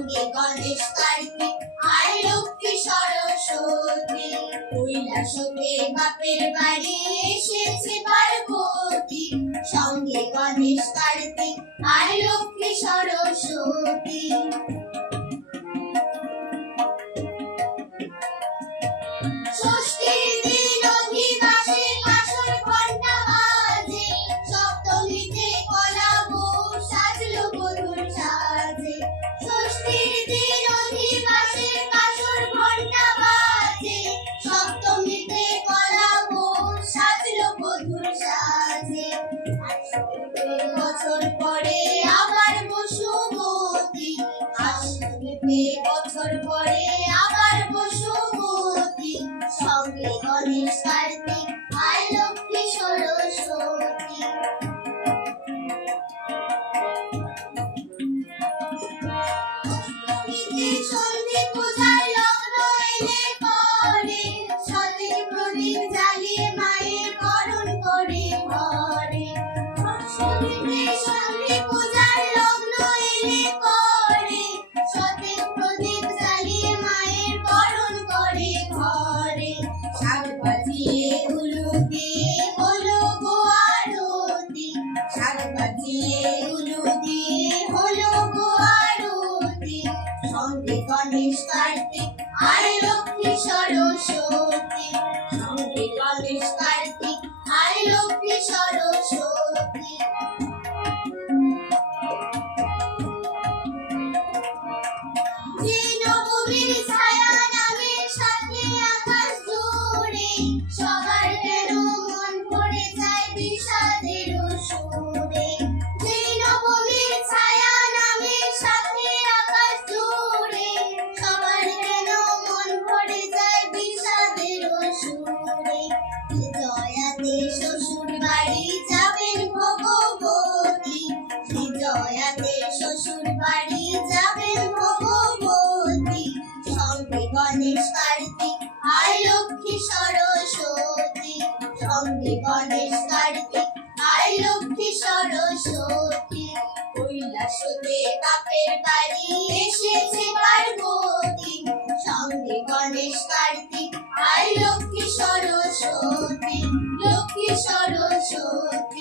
সঙ্গে গণেশ কার্তিক আর লক্ষ্মী সরস্বতী। কৈলাসতে বাপের বাড়ি এসেছে পার্বতী, সঙ্গে গণেশ কার্তিক আর লক্ষ্মী সরস্বতী। ষষ্ঠীর দিন অধিবাসে কাঁসর ঘণ্টা বাজে, সপ্তমীতে কলা বউ সাজলো বধূর সাজে। ষষ্ঠীর দিন অধিবাসে কাঁসর ঘণ্টা বাজে, সপ্তমীতে কলা বউ সাজলো বধূর সাজে। ৮০ বছর পরে আবার বসুমতী, ৮০ বছর পরে আবার বসুমতী, সঙ্গে গণেশ কার্তিক আর লক্ষ্মী সরস্বতী। সন্ধি পূজার লগ্ন এলে পরে, সতেজ প্রদীপ জ্বালিয়ে মায়ের বরণ করে ঘরে। সন্ধি পূজার লগ্ন এলে পরে, সতেজ প্রদীপ জ্বালিয়ে মায়ের বরণ করে ঘরে। শাক বাজিয়ে উলু দিয়ে হলো গো আরতি, শাক বাজিয়ে উলু দিয়ে হলো গো আরতি, সঙ্গে গণেশ কার্তিক আর লক্ষ্মী সরস্বতী, সঙ্গে গণেশ কার্তিক আর লক্ষ্মী সরস্বতী। যে নবমীর ছায়া নামে সাথে আকাশ জুড়ে, সবার যেন মন ভরে যায় বিষাদের সুরে। যে নবমীর ছায়া নামে সাথে আকাশ জুড়ে, সবার যেন মন ভরে যায় বিষাদের সুরে। জয়াতে শ্বশুর বাড়ি যাবেন ভগবতী, জয়াতে শ্বশুর বাড়ি যাবেন ভগবতী, সঙ্গে গণেশ কার্তিক আর লক্ষ্মী সরস্বতী, সঙ্গে গণেশ কার্তিক আর লক্ষ্মী সরস্বতী। কৈলাসতে বাপের বাড়ি এসেছে পার্বতী, সঙ্গে গণেশ কার্তিক আর লক্ষ্মী সরস্বতী, লক্ষ্মী সরস্বতী।